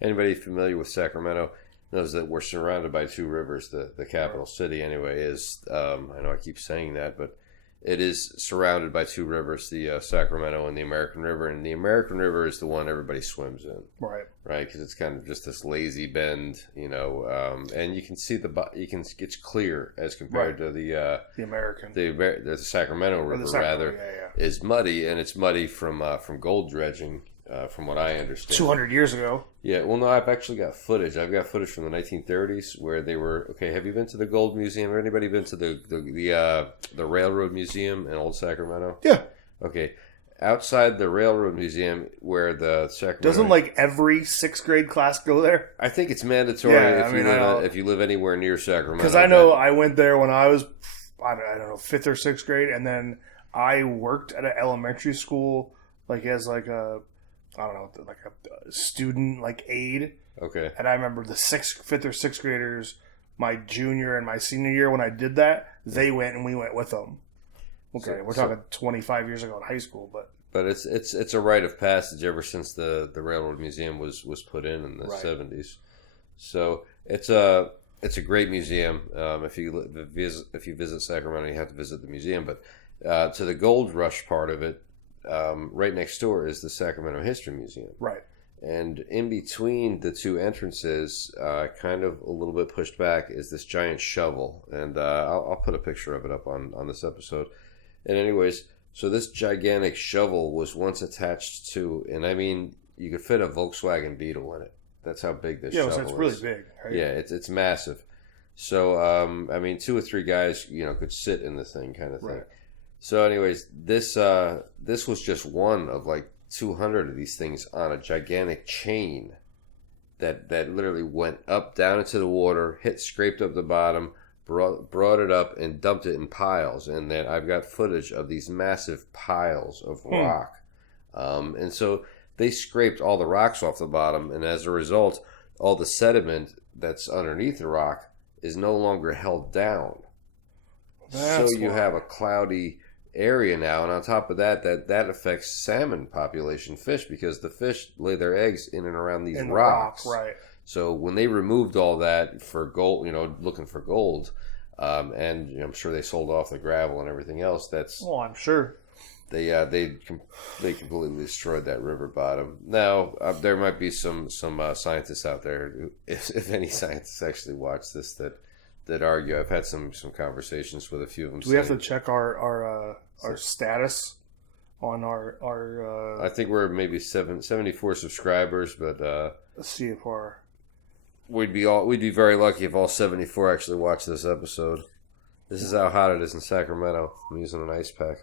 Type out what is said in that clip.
anybody familiar with Sacramento knows that we're surrounded by two rivers. The capital city, anyway, is. I know I keep saying that, but it is surrounded by two rivers: the Sacramento and the American River. And the American River is the one everybody swims in, right? Because it's kind of just this lazy bend, and you can see it's clear as compared to the American, the Sacramento River is muddy, and it's muddy from gold dredging. From what I understand, 200 years ago. Yeah, well, no, I've actually got footage. I've got footage from the 1930s where they were. Okay, have you been to the Gold Museum? Have anybody been to the Railroad Museum in Old Sacramento? Yeah. Okay, outside the Railroad Museum, where the Sacramento doesn't every 6th grade class go there? I think it's mandatory if you live anywhere near Sacramento. Because I know I went there when I was I don't know 5th or 6th grade, and then I worked at an elementary school as a student aide. Okay. And I remember the 5th or 6th graders, my junior and my senior year, when I did that, they went and we went with them. Okay, we're talking 25 years ago in high school, but it's a rite of passage ever since the Railroad Museum was put in the 70s. So it's a great museum. If you visit Sacramento, you have to visit the museum. But to the Gold Rush part of it, right next door is the Sacramento History Museum. Right. And in between the two entrances, kind of a little bit pushed back, is this giant shovel. And I'll put a picture of it up on this episode. And anyways, so this gigantic shovel was once attached to, and I mean, you could fit a Volkswagen Beetle in it. That's how big this shovel is. Yeah, it's really big. Right? Yeah, it's massive. So, I mean, 2 or 3 guys, could sit in this thing kind of thing. Right. So anyways, this was just one of 200 of these things on a gigantic chain that literally went up, down into the water, scraped up the bottom, brought it up and dumped it in piles. And then I've got footage of these massive piles of rock. And so they scraped all the rocks off the bottom, and as a result, all the sediment that's underneath the rock is no longer held down. So you have a cloudy area now, and on top of that affects salmon population, fish, because the fish lay their eggs in and around these rocks. Right. So when they removed all that for gold, looking for gold, and I'm sure they sold off the gravel and everything else. I'm sure they completely destroyed that river bottom. Now there might be some scientists out there, if any scientists actually watch this, that argue. I've had some conversations with a few of them. Do we have to check our status on our I think we're maybe 74 subscribers, but let's see if our we'd be very lucky if all 74 actually watch this episode. This is how hot it is in Sacramento. I'm using an ice pack.